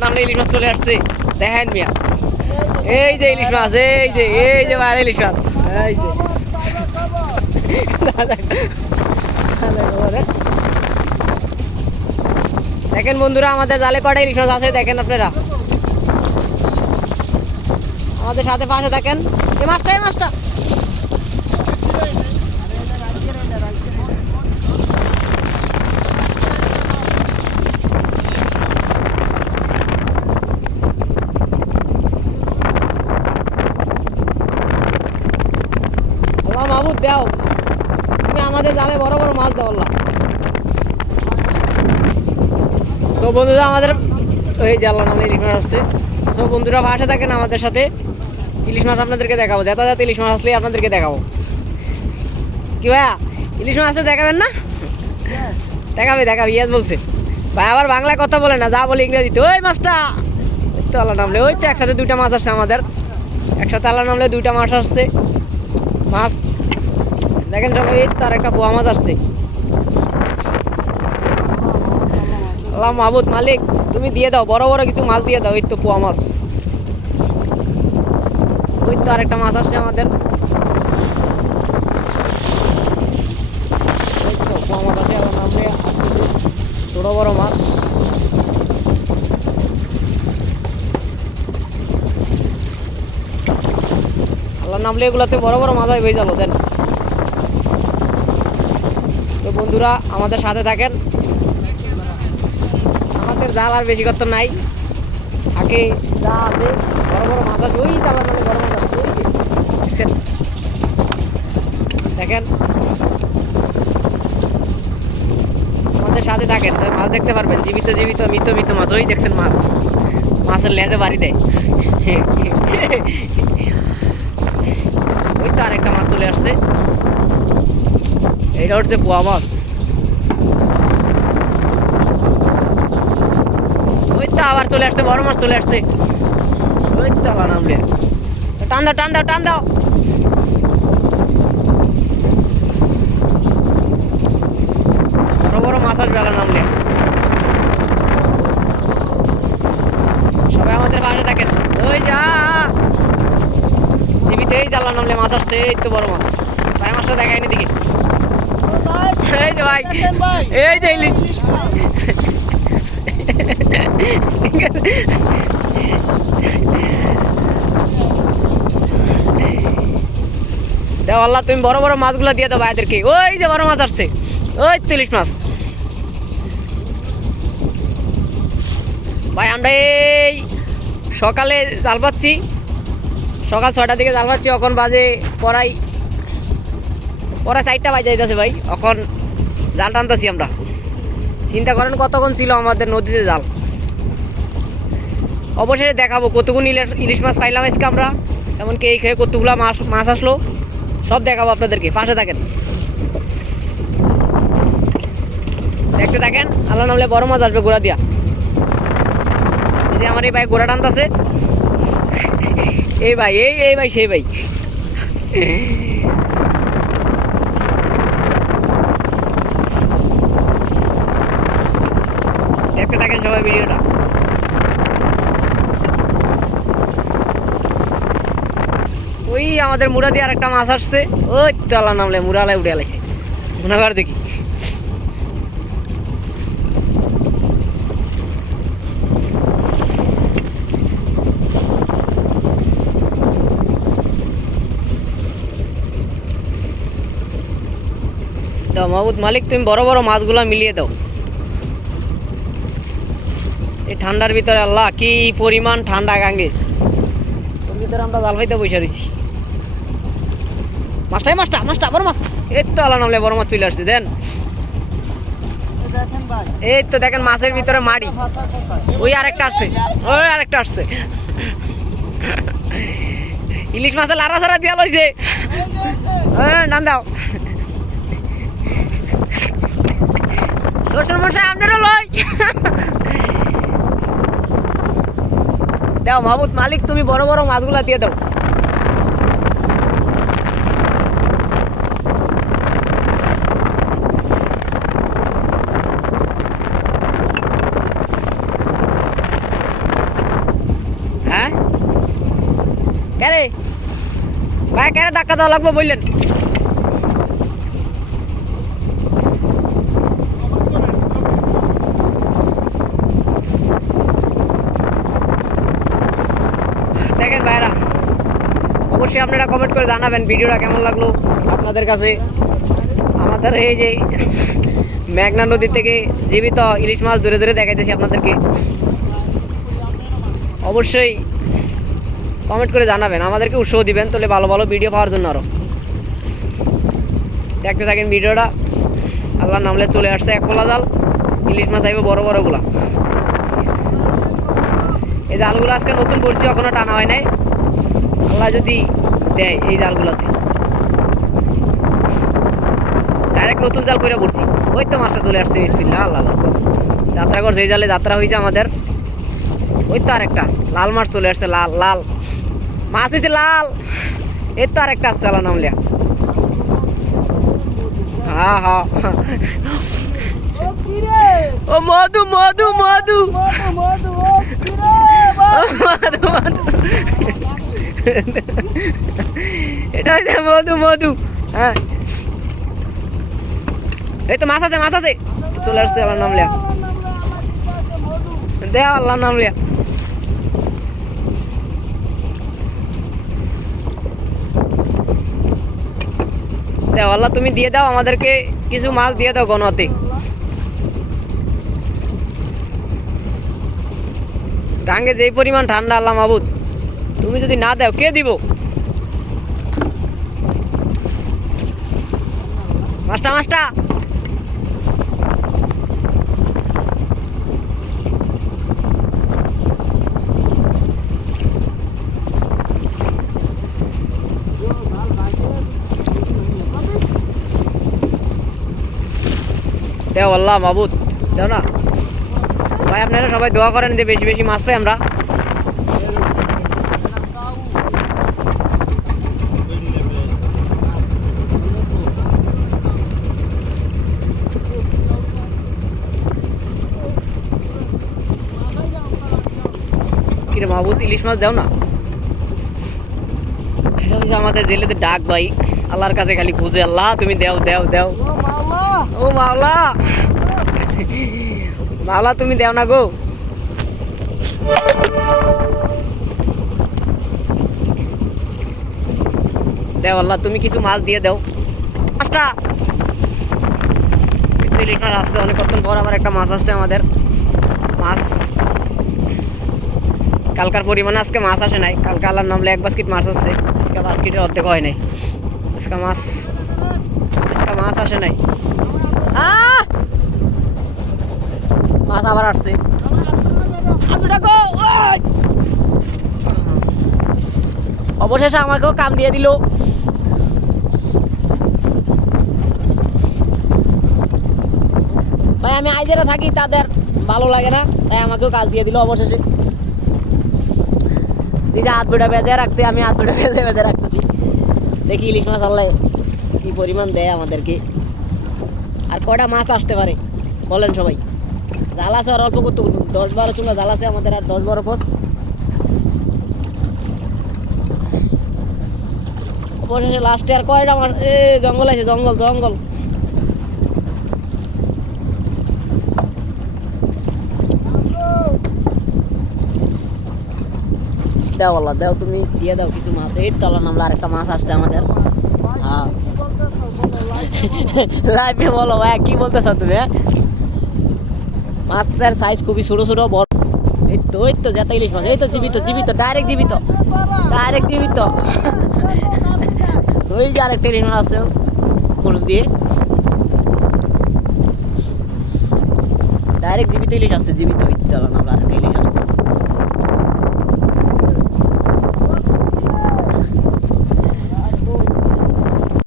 তো আল্লাহ ইলিশ মাছ চলে আসছে। দেখেন মিয়া। এই যে ইলিশ মাছ, এই যে এই যে বাইরে ইলিশ মাছ। এই যে। দেখেন বন্ধুরা, আমাদের জালে কটা ইলিশ মাছ আছে, দেখেন আপনারা। আমাদের সাথে পাশে থাকেন। এই মাছটা এই মাছটা আল্লাহ মাহবুদ দাও তুমি আমাদের জালে বড় বড় মাছ আল্লাহ সব বন্ধুরা আমাদের ওই জাল নামে ইলিশ মাছ আসছে। সব বন্ধুরা পাশে থাকেন আমাদের সাথে। ইলিশ মাছ আপনাদেরকে দেখাবো। যাতায়াত ইলিশ মাছ আসলে আপনাদেরকে দেখাবো। কি ভাইয়া? ইলিশ মাছ দেখাবেন না? দেখাবে দেখাবে ইয়াস বলছে। ভাই আবার বাংলায় কথা বলে না, যা বলে ইংরেজিতে ওই মাছটা! তো আল্লাহ নামলে ওই তো একসাথে দুইটা মাছ আসছে আমাদের। একসাথে আল্লাহ নামলে দুইটা মাছ আসছে। মাছ দেখেন সবাই, এই তো আর একটা পোয়া মাছ আসছে আল্লাহ মাহবুদ মালিক, তুমি দিয়ে দাও, বড় বড় কিছু মাছ দিয়ে দাও, এই তো পোয়া মাছ। ওই তো আরেকটা মাছ আসছে আমাদের। ছোট বড় মাছ। আল্লাহ নামলে এগুলাতে বড় বড় মাছ হয় দেন। তো বন্ধুরা আমাদের সাথে থাকেন। আমাদের জাল আর বেশি করতে নাই। থাকে যা আছে, বড় বড় মাছ আছে, ওই তালা নামে বড় মাছ আসছে ওই যে, দেখছেন? দেখেন? আমাদের সাথে থাকেন, তো মাছ দেখতে পারবেন, জীবিত জীবিত, মৃত মৃত মাছ, ওই দেখছেন মাছ। মাছের লেজে বাড়ি দেয়। ওই তো আরেকটা মাছ চলে আসছে। এইটা হচ্ছে পোয়া মাছ। আবার চলে আসছে বড় মাছ চলে আসছে। ওই নামলে টান দাও টান দাও টান দাও। বড় বড় মাছ আসবে নামলে সবাই আমাদের পাশে থাকেন। ওই যা। জীবিত এই নামলে মাছ আসছে এই তো বড় মাছ। ভাই মাছটা দেখায়নি দিকে এই যে ভাই। এই যে। দেও আল্লাহ, তুমি বড় বড় মাছগুলো দিয়ে দাও ভাইদেরকে। ওই যে বড় মাছ আসছে। ওই তো ইলিশ মাছ। ভাই, আমরা এই সকালে জাল পাচ্ছি। সকাল ছয়টার দিকে জাল পাচ্ছি, এখন বাজে পড়াই পড়াই চারটা বাজে যাইতেছে ভাই, এখন জাল টানতেছি আমরা। চিন্তা করেন কতক্ষণ ছিল আমাদের নদীতে জাল। অবশেষে দেখাবো, কতগুলো ইলিশ ইলিশ মাছ পাইলাম আজকে আমরা। এমনকি এই খেয়ে কতগুলো মাছ মাছ আসলো। সব দেখাবো আপনাদেরকে, পাশে থাকেন। দেখতে থাকেন আল্লাহ নামলে বড় মাছ আসবে গোড়া দিয়া। এই যে আমার এই ভাই গোড়া টানতেছে। এই ভাই, এই এই ভাই, সেই ভাই। দেখতে থাকেন সবাই ভিডিওটা। আমাদের মুড়া দিয়ে আরেকটা মাছ আসছে। ওই তো আল্লাহ নামলে মুড়ালায় উঠে আলাইছে। মনে কর দেখি। দাও মাহবুদ মালিক, তুমি বড় বড় মাছগুলো মিলিয়ে দাও। এই ঠান্ডার ভিতরে আল্লাহ, কি পরিমাণ ঠান্ডা গাঙ্গে ওর ভিতরে আমরা জাল ভাইতে বসে রয়েছি। মাছটাই মাছটা মাছটা বড় মাছ। এই তো আল্লাহ নামলে বড় মাছ চলে আসছে দেন। এই তো দেখেন মাছের ভিতরে মাড়ি। ওই আরেকটা আসছে। ওই আরেকটা আসছে। ইলিশ মাছের লাড়া ছাড়া দিয়া লইছে। হ্যাঁ ডান দাও। শ্বশুর মশাই আপনারা লই। দাও মাহমুদ মালিক তুমি বড় বড় মাছগুলা দিয়ে দাও। ভাই কেন ধাক্কা দেওয়া লাগবে বললেন? দেখেন ভাইরা, অবশ্যই আপনারা কমেন্ট করে জানাবেন ভিডিওটা কেমন লাগল আপনাদের কাছে। আমাদের এই যে মেঘনা নদী থেকে জীবিত ইলিশ মাছ ধরে ধরে দেখাইতেছি আপনাদেরকে। অবশ্যই কমেন্ট করে জানাবেন, আমাদেরকে উৎসাহ দিবেন, তাহলে ভালো ভালো ভিডিও পাওয়ার জন্য আরও দেখতে থাকেন ভিডিওটা, আল্লাহর নামলে চলে আসছে এক কোলা জাল, ইলিশ মাছ আইবে বড় বড়গুলা এই জালগুলো আজকে নতুন করছি, এখনও টানা হয় নাই। আল্লাহ যদি দেয় এই জালগুলোতে। ডাইরেক্ট নতুন জাল করে পড়ছি ওই তো মাছটা চলে আসছে আল্লাহ আল্লাহ যাত্রা করছে, এই জালে যাত্রা হয়েছে আমাদের। ওই তো আরেকটা, লাল মাছ চলে আসছে, লাল লাল। মাছ হয়েছে লাল। এই তো আরেকটা আসছে আল্লাহ নামলিয়া হ্যাঁ হ্যাঁ ও মধু মধু মধু। মধু মধু। এটা হচ্ছে মধু মধু। হ্যাঁ। এই তো মাছ আছে মাছ আছে। চলে আসছে আমার নাম লিয়া। দে আল্লাহ নাম লিয়া আল্লাহ তুমি দিয়ে দাও, আমাদেরকে কিছু মাছ দিয়ে দাও গণতে গাঙ্গে যেই পরিমাণ ঠান্ডা আল্লাহ মাবুদ, তুমি যদি না দাও, কে দিব? মাস্টা মাস্টা দেও আল্লাহ মাবুদ। দেও না। ভাই, আপনারা সবাই দোয়া করেন যে বেশি বেশি মাছ পাই আমরা। মাহবুদ ইলিশ মাছ দাও না। এটা হচ্ছে আমাদের জেলেদের ডাক ভাই। আল্লাহর কাছে খালি খুঁজে, আল্লাহ তুমি দেও দেও দেও। ও মাওলা। মাওলা, তুমি দেও না গো। দেও আল্লাহ, তুমি কিছু মাছ দিয়ে দাও। মাছটা। ইলিশ মাছ আসছে অনেকক্ষণ পর আবার একটা মাছ আসছে আমাদের। মাছ। কালকার পরিমাণে আজকে মাছ আসে নাই। কালকে আল্লাহর নামলে এক বাস্কিট মাছ আসছে। আজকে বাস্কিটের অর্ধেক হয় নাই। আজকে মাছ আজকে মাছ আসে নাই! মাছ আবার আসছে! অবশেষে আমাকেও কাম দিয়ে দিল ভাই আমি আইজেরা থাকি তাদের ভালো লাগে না তাই আমাকেও কাজ দিয়ে দিল অবশেষে দিছে হাত বেটা বেঁধে রাখতে আমি হাত বেটা বেঁধে বেঁধে রাখতেছি দেখি ইলিশ মাছ আল্লাহ কি পরিমাণ দেয় আমাদেরকে? আর কয়টা মাছ আসতে পারে? বলেন সবাই। জাল আছে আর অল্প কত দশ বারো চুঙ্গা জাল আছে আমাদের, আর দশ বারো পোস অবশেষে লাস্টে আর কয়টা মাছ? এ, জঙ্গল আছে, জঙ্গল জঙ্গল। দেও আল্লাহ, দেও তুমি, দিয়ে দাও কিছু মাছ। এই তলা নামলে আরেকটা মাছ আসছে আমাদের। হ্যাঁ। লাইফে বলো ভাই, কি বলতেছ তুমি হ্যাঁ? মাছের সাইজ খুবই ছোট ছোট, বড়। এই তো ওই তো যেটা ইলিশ মাছ এই তো, জীবিত জীবিত ডাইরেক্ট জীবিত। ডাইরেক্ট জীবিত। ওই যে আরেকটা ইলিশ মাছ আছে কোর্স দিয়ে। ডাইরেক্ট জীবিত ইলিশ আসছে জীবিত তলা নামলে আরেকটা ইলিশ আসছে